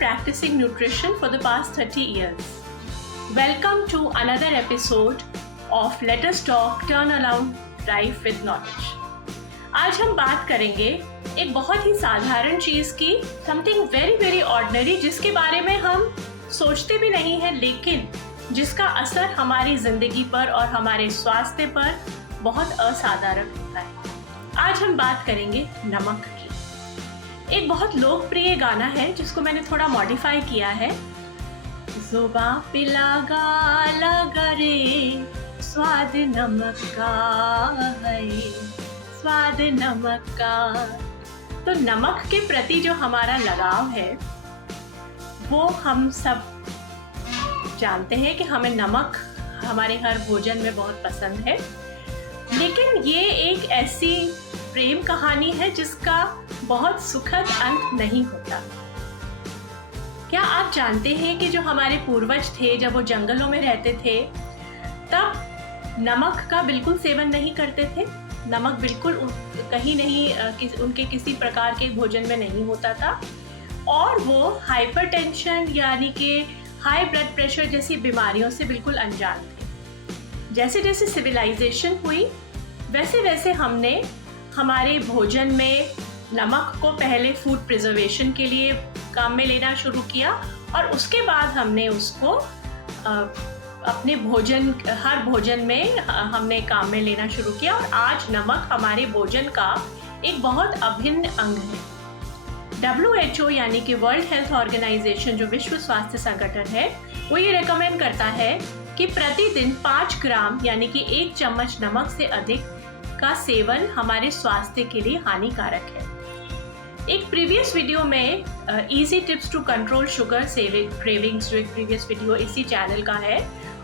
practicing nutrition for the past 30 years. Welcome to another episode of Let Us Talk Turn Around Life with Knowledge. आज हम बात करेंगे एक बहुत ही साधारण चीज़ की, समथिंग वेरी वेरी ऑर्डिनरी, जिसके बारे में हम सोचते भी नहीं हैं, लेकिन जिसका असर हमारी ज़िंदगी पर और हमारे स्वास्थ्य पर बहुत असाधारण होता है। आज हम बात करेंगे नमक की। एक बहुत लोकप्रिय गाना है जिसको मैंने थोड़ा मॉडिफाई किया है। ज़ुबां पे लगा लगा रे स्वाद नमक का है, स्वाद नमक का। तो नमक के प्रति जो हमारा लगाव है वो हम सब जानते हैं कि हमें नमक हमारे हर भोजन में बहुत पसंद है, लेकिन ये एक ऐसी प्रेम कहानी है जिसका बहुत सुखद अंत नहीं होता। क्या आप जानते हैं कि जो हमारे पूर्वज थे, जब वो जंगलों में रहते थे, तब नमक का बिल्कुल सेवन नहीं करते थे। नमक बिल्कुल कहीं नहीं उनके किसी प्रकार के भोजन में नहीं होता था, और वो हाइपरटेंशन यानी कि हाई ब्लड प्रेशर जैसी बीमारियों से बिल्कुल अनजान थे। जैसे जैसे सिविलाइजेशन हुई वैसे वैसे हमने हमारे भोजन में नमक को पहले फूड प्रिजर्वेशन के लिए काम में लेना शुरू किया, और उसके बाद हमने उसको अपने हर भोजन में हमने काम में लेना शुरू किया, और आज नमक हमारे भोजन का एक बहुत अभिन्न अंग है। WHO यानी कि वर्ल्ड हेल्थ ऑर्गेनाइजेशन, जो विश्व स्वास्थ्य संगठन है, वो ये रेकमेंड करता है कि प्रतिदिन 5 ग्राम यानी कि 1 चम्मच नमक से अधिक का सेवन हमारे स्वास्थ्य के लिए हानिकारक है। एक प्रीवियस वीडियो में easy tips to control sugar cravings, जो एक प्रीवियस वीडियो इसी चैनल का है,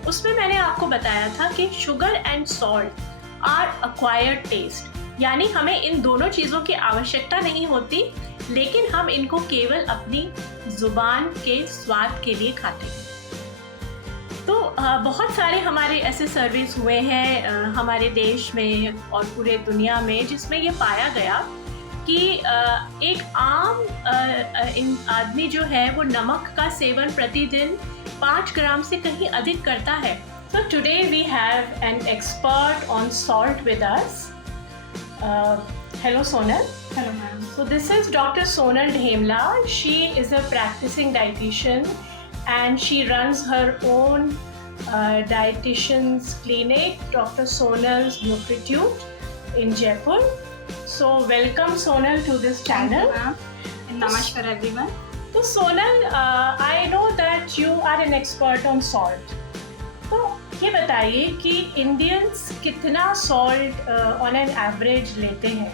उसमें मैंने आपको बताया था कि sugar and salt are acquired taste, यानी हमें इन दोनों चीज़ों की आवश्यकता नहीं होती, लेकिन हम इनको केवल अपनी जुबान के स्वाद के लिए खाते हैं। तो बहुत सारे हमारे ऐसे सर्वेस हुए हैं हमारे देश में और पूरे दुनिया में, जिसमें ये पाया गया कि एक आम आदमी जो है वो नमक का सेवन प्रतिदिन 5 ग्राम से कहीं अधिक करता है। So today we have an expert on salt with us. Hello Sonal. Hello ma'am. So this is Dr. Sonal Dhemla. She is a practicing dietitian and she runs her own dietitian's clinic, Dr. Sonal's Nutritute in Jaipur. So welcome Sonal to this channel. Thank you ma'am. And namaskar everyone. So Sonal, I know that you are an expert on salt. तो ये बताइए कि Indians कितना salt on an average लेते हैं?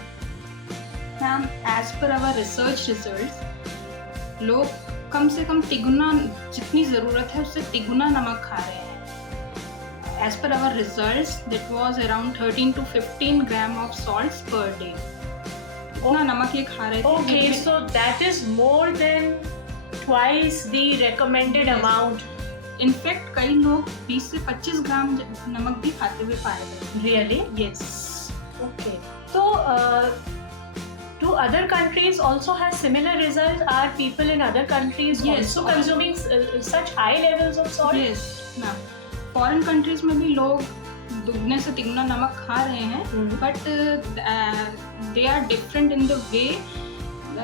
Ma'am, as per our research result, लोग कम से कम तिगुना, जितनी ज़रूरत है उससे तिगुना नमक खा रहे हैं। As per our result that was around 13 to 15 gram of salts per day. इतना नमक ये खा रहे थे। Okay, so that is more than twice the recommended amount. In fact कई लोग 20 से 25 ग्राम नमक भी खाते हुए पाए गए। रियली? यस। ओके, तो do other countries also have similar results? Are people in other countries Yes, also consuming such high levels of salt? Yes, ma'am. Foreign countries में भी लोग दुगने से तिगुना नमक खा रहे हैं, but they are different in the way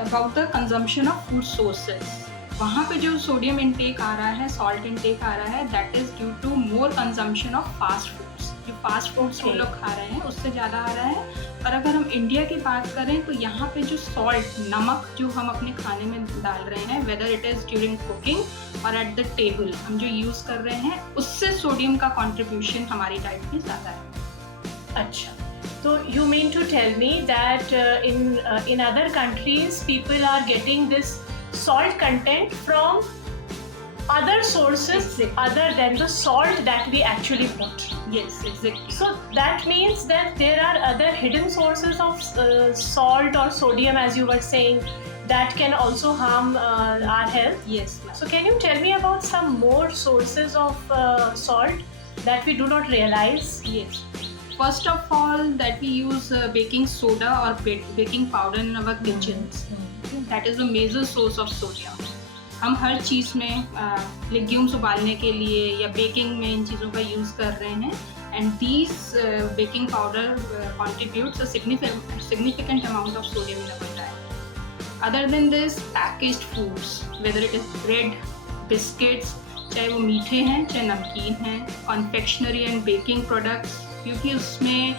about the consumption of food sources. वहाँ पे जो सोडियम इंटेक आ रहा है, सॉल्ट इंटेक आ रहा है, that is due to more consumption of fast foods. जो फास्ट फूड्स वो लोग खा रहे हैं उससे ज़्यादा आ रहा है। और अगर हम इंडिया की बात करें तो यहाँ पे जो सॉल्ट, नमक जो हम अपने खाने में डाल रहे हैं, whether it is during cooking और एट द टेबल, हम जो यूज़ कर रहे हैं, उससे सोडियम का कॉन्ट्रीब्यूशन हमारी डाइट में ज़्यादा है। अच्छा, तो you mean to tell me that in other countries people are getting this salt content from other sources other than the salt that we actually put? Yes, exactly. So that means that there are other hidden sources of salt or sodium, as you were saying, that can also harm our health. Yes, ma'am. So can you tell me about some more sources of salt that we do not realize? Yes. First of all, that we use baking soda or baking powder in our kitchens. That is a major source of sodium. हम हर चीज़ में legumes उबालने के लिए या baking में इन चीज़ों का use कर रहे हैं, and these baking powder contributes a significant amount of sodium in our diet. Other than this, packaged foods, whether it is bread, biscuits, चाहे वो मीठे हैं चाहे नमकीन हैं, confectionery and baking products, क्योंकि उसमें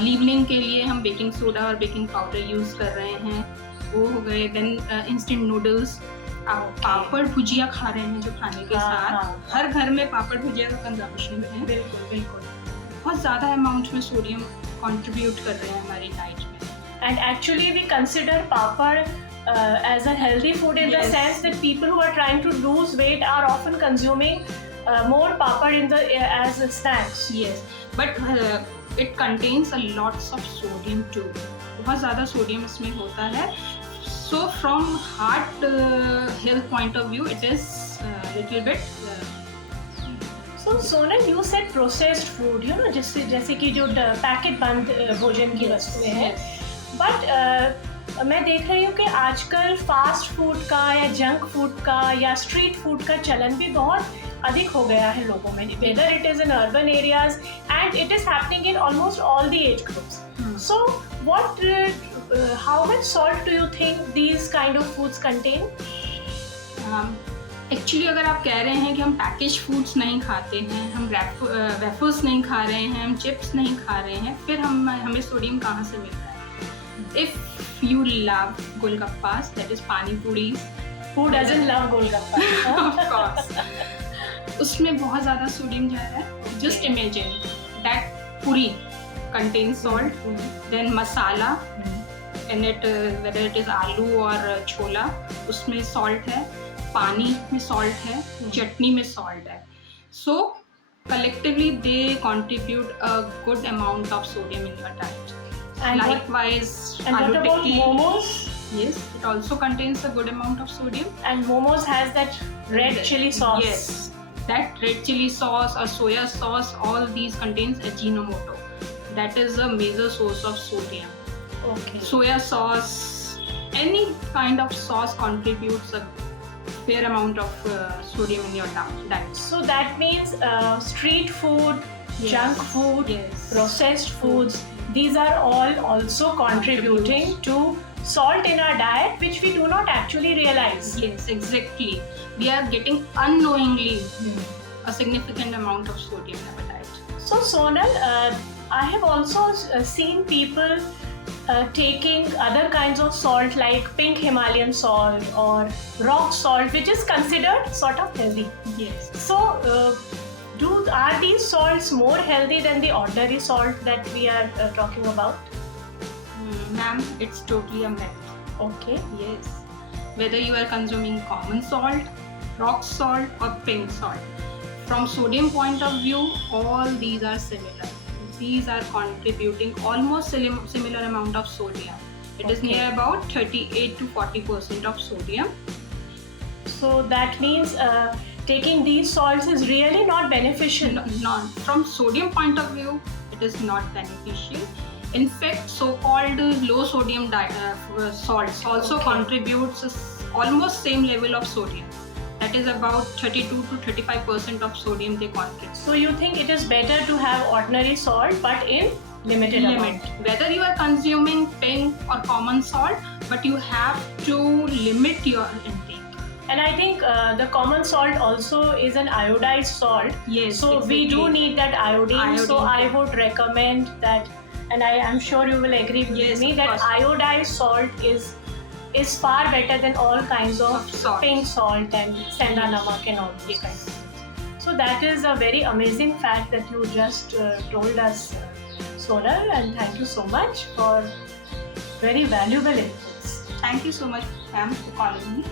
लीवनिंग के लिए हम बेकिंग सोडा और बेकिंग पाउडर यूज़ कर रहे हैं, वो हो गए. देन इंस्टेंट नूडल्स, आप पापड़ भुजिया खा रहे हैं जो खाने के साथ, हर घर में पापड़ भुजिया का कंजम्पशन है. बिल्कुल बिल्कुल. बहुत ज़्यादा अमाउंट में सोडियम कंट्रीब्यूट कर रहे हैं हमारी डाइट में. And actually we consider papad as a healthy food in the sense that people who are trying to lose weight are often consuming more papad in the as snacks. Yes, but it contains a lots of sodium too. बहुत ज़्यादा sodium इसमें होता है. So from heart health point of view, it is little bit. So Sonal, you said processed food, you know, जैसे कि जो packet बंद भोजन की वस्तुएं हैं. बट मैं देख रही हूँ कि आजकल फास्ट फूड का या जंक फूड का या स्ट्रीट फूड का चलन भी बहुत अधिक हो गया है लोगों में, whether it is in urban areas and it is happening in almost all the age groups. So what how much salt do you think these kind of foods contain? Actually अगर आप कह रहे हैं कि हम पैकेज फूड्स नहीं खाते हैं, हम वेफर्स नहीं खा रहे हैं, हम चिप्स नहीं खा रहे हैं, फिर हमें सोडियम कहाँ से मिल रहा है? If you love golgappas, that is pani puri. Who doesn't love golgappa? Of course. उसमें बहुत ज़्यादा सोडियम जा रहा है. जस्ट इमेजिन दैट पूरी contains salt, then masala, and whether it is आलू और छोला, उसमें सॉल्ट है, पानी में सॉल्ट है, चटनी में सॉल्ट है. सो collectively they contribute a good amount of sodium in your diet. And likewise, and what about momos? Yes, it also contains a good amount of sodium. And momos has that red chili sauce. Yes, that red chili sauce or soya sauce, all these contains Ajinomoto. That is a major source of sodium. Okay. Soya sauce, any kind of sauce contributes a fair amount of sodium in your diet. So that means street food, junk food, processed foods, these are all also contributing to salt in our diet, which we do not actually realize. Yes, exactly. We are getting unknowingly a significant amount of sodium in our diet. So Sonal, I have also seen people taking other kinds of salt like pink Himalayan salt or rock salt, which is considered sort of healthy. Yes. So are these salts more healthy than the ordinary salt that we are talking about? Ma'am, it's totally a myth. Okay. Yes. Whether you are consuming common salt, rock salt or pink salt, from sodium point of view, all these are similar. These are contributing almost similar amount of sodium. It is near about 38 to 40% of sodium. So that means taking these salts is really not beneficial. Not from sodium point of view, it is not beneficial. In fact, so-called low sodium salts also contributes almost same level of sodium. That is about 32 to 35% of sodium they contribute. So you think it is better to have ordinary salt but in limited amount? Whether you are consuming pink or common salt, but you have to limit your intake. And I think the common salt also is an iodized salt. Yes. So exactly. We do need that iodine. So I would recommend that, and I am sure you will agree with me that iodized salt is far better than all kinds of pink salt and senda namak and all those kinds of things. So that is a very amazing fact that you just told us, Sonal, and thank you so much for very valuable inputs. Thank you so much, ma'am, for calling me.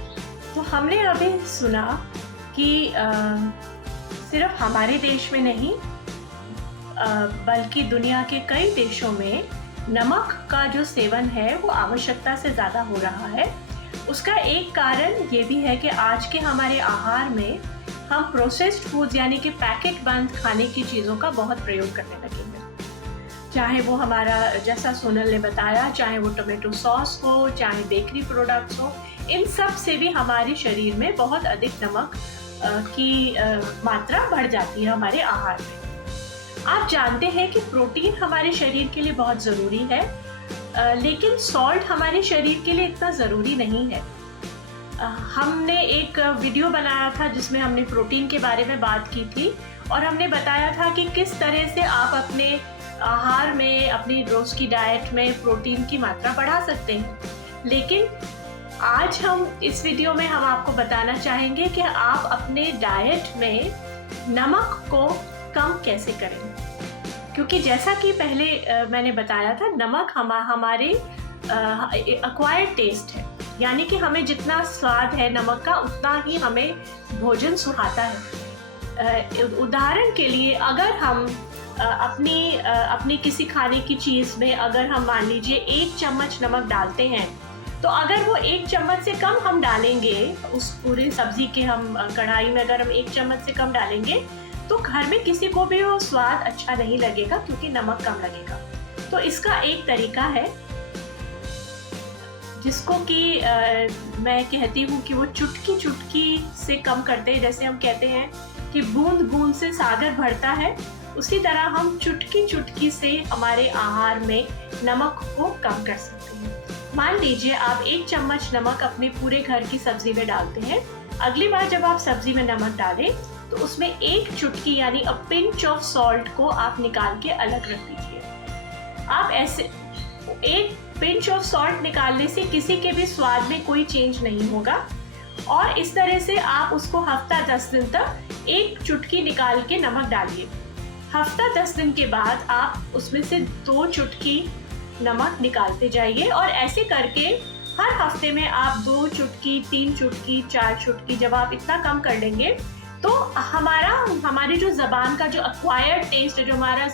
तो हमने अभी सुना कि सिर्फ हमारे देश में नहीं बल्कि दुनिया के कई देशों में नमक का जो सेवन है वो आवश्यकता से ज़्यादा हो रहा है. उसका एक कारण ये भी है कि आज के हमारे आहार में हम प्रोसेस्ड फूड्स यानी कि पैकेट बंद खाने की चीज़ों का बहुत प्रयोग करने लगे हैं. चाहे वो हमारा, जैसा सोनल ने बताया, चाहे वो टोमेटो सॉस हो, चाहे बेकरी प्रोडक्ट्स हो, इन सब से भी हमारे शरीर में बहुत अधिक नमक की मात्रा बढ़ जाती है हमारे आहार में। आप जानते हैं कि प्रोटीन हमारे शरीर के लिए बहुत ज़रूरी है, लेकिन सॉल्ट हमारे शरीर के लिए इतना ज़रूरी नहीं है। हमने एक वीडियो बनाया था जिसमें हमने प्रोटीन के बारे में बात की थी और हमने बताया था कि किस तरह से आप अपने आहार में, अपनी रोज़ की डाइट में प्रोटीन की मात्रा बढ़ा सकते हैं। लेकिन आज हम इस वीडियो में हम आपको बताना चाहेंगे कि आप अपने डाइट में नमक को कम कैसे करें, क्योंकि जैसा कि पहले मैंने बताया था, नमक हमारे एक्वायर्ड टेस्ट है, यानी कि हमें जितना स्वाद है नमक का उतना ही हमें भोजन सुहाता है। उदाहरण के लिए अगर हम अपनी किसी खाने की चीज़ में अगर हम मान लीजिए 1 चम्मच नमक डालते हैं, तो अगर वो 1 चम्मच से कम हम डालेंगे उस पूरी सब्जी के हम कढ़ाई में अगर हम 1 चम्मच से कम डालेंगे तो घर में किसी को भी वो स्वाद अच्छा नहीं लगेगा, क्योंकि नमक कम लगेगा। तो इसका एक तरीका है जिसको कि मैं कहती हूँ कि वो चुटकी चुटकी से कम करते हैं। जैसे हम कहते हैं कि बूंद बूंद से सागर भरता है, उसी तरह हम चुटकी चुटकी से हमारे आहार में नमक को कम कर सकते हैं। मान लीजिए आप 1 चम्मच नमक अपने पूरे घर की सब्जी में डालते हैं। अगली बार जब आप सब्जी में नमक डालें तो उसमें 1 चुटकी यानी अ पिंच ऑफ सॉल्ट को आप निकाल के अलग रख दीजिए। आप ऐसे 1 पिंच ऑफ सॉल्ट निकालने से किसी के भी स्वाद में कोई चेंज नहीं होगा, और इस तरह से आप उसको हफ्ता 10 दिन तक 1 चुटकी निकाल के नमक डालिए। हफ्ता 10 दिन के बाद आप उसमें से 2 चुटकी नमक निकालते जाइए, और ऐसे करके हर हफ्ते में आप 2 चुटकी, 3 चुटकी, 4 चुटकी, जब आप इतना कम कर लेंगे तो हमारी जो ज़बान का जो एक्वायर्ड टेस्ट है, जो हमारा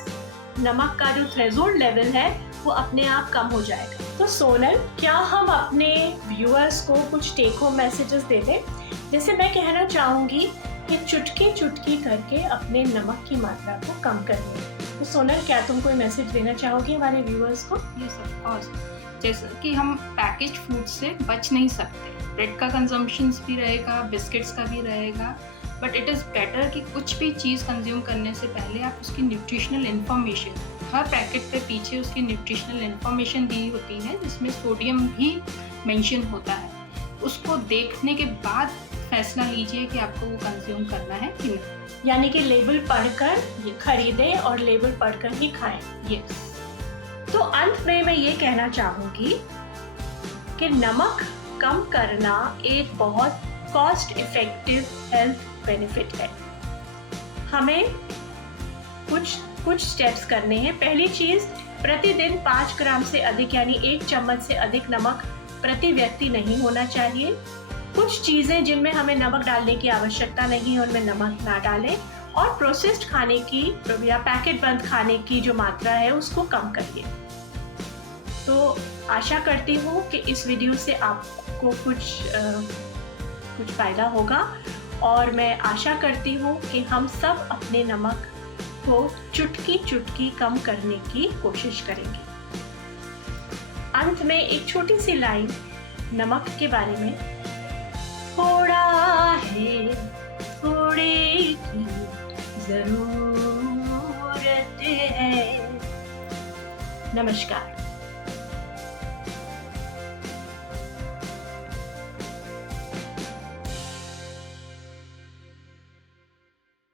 नमक का जो थ्रेशोल्ड लेवल है, वो अपने आप कम हो जाएगा। तो सोनल, क्या हम अपने व्यूअर्स को कुछ टेक होम मैसेजेस दे दें? जैसे मैं कहना चाहूँगी कि चुटकी चुटकी करके अपने नमक की मात्रा को कम करिए। तो सोनल, क्या तुम कोई मैसेज देना चाहोगी हमारे व्यूअर्स को? Yes of course. जैसे कि हम पैकेज फूड से बच नहीं सकते, ब्रेड का कंजम्पशन भी रहेगा, बिस्किट्स का भी रहेगा, बट इट इज़ बेटर कि कुछ भी चीज़ कंज्यूम करने से पहले आप उसकी न्यूट्रिशनल इन्फॉर्मेशन, हर पैकेट पे पीछे उसकी न्यूट्रिशनल इन्फॉर्मेशन दी होती है जिसमें सोडियम भी मेंशन होता है, उसको देखने के बाद फैसला लीजिए कि आपको वो कंज्यूम करना है कि नहीं। यानी कि लेबल पढ़कर ये खरीदें और लेबल पढ़कर ही खाएं। यस। तो अंत में मैं ये कहना चाहूँगी कि नमक कम करना एक बहुत कॉस्ट इफेक्टिव हेल्थ बेनिफिट है। हमें कुछ स्टेप्स करने हैं। पहली चीज़, प्रतिदिन 5 ग्राम से अधिक यानी 1 चम्मच से अधिक नमक प्रति व्यक्ति नहीं होना चाहिए। कुछ चीज़ें जिनमें हमें नमक डालने की आवश्यकता नहीं है उनमें नमक ना डालें, और प्रोसेस्ड खाने की या पैकेट बंद खाने की जो मात्रा है उसको कम करिए। तो आशा करती हूँ कि इस वीडियो से आपको कुछ फ़ायदा होगा, और मैं आशा करती हूँ कि हम सब अपने नमक को चुटकी चुटकी कम करने की कोशिश करेंगे। अंत में एक छोटी सी लाइन नमक के बारे में, थोड़ा है थोड़े की ज़रूरत है। नमस्कार।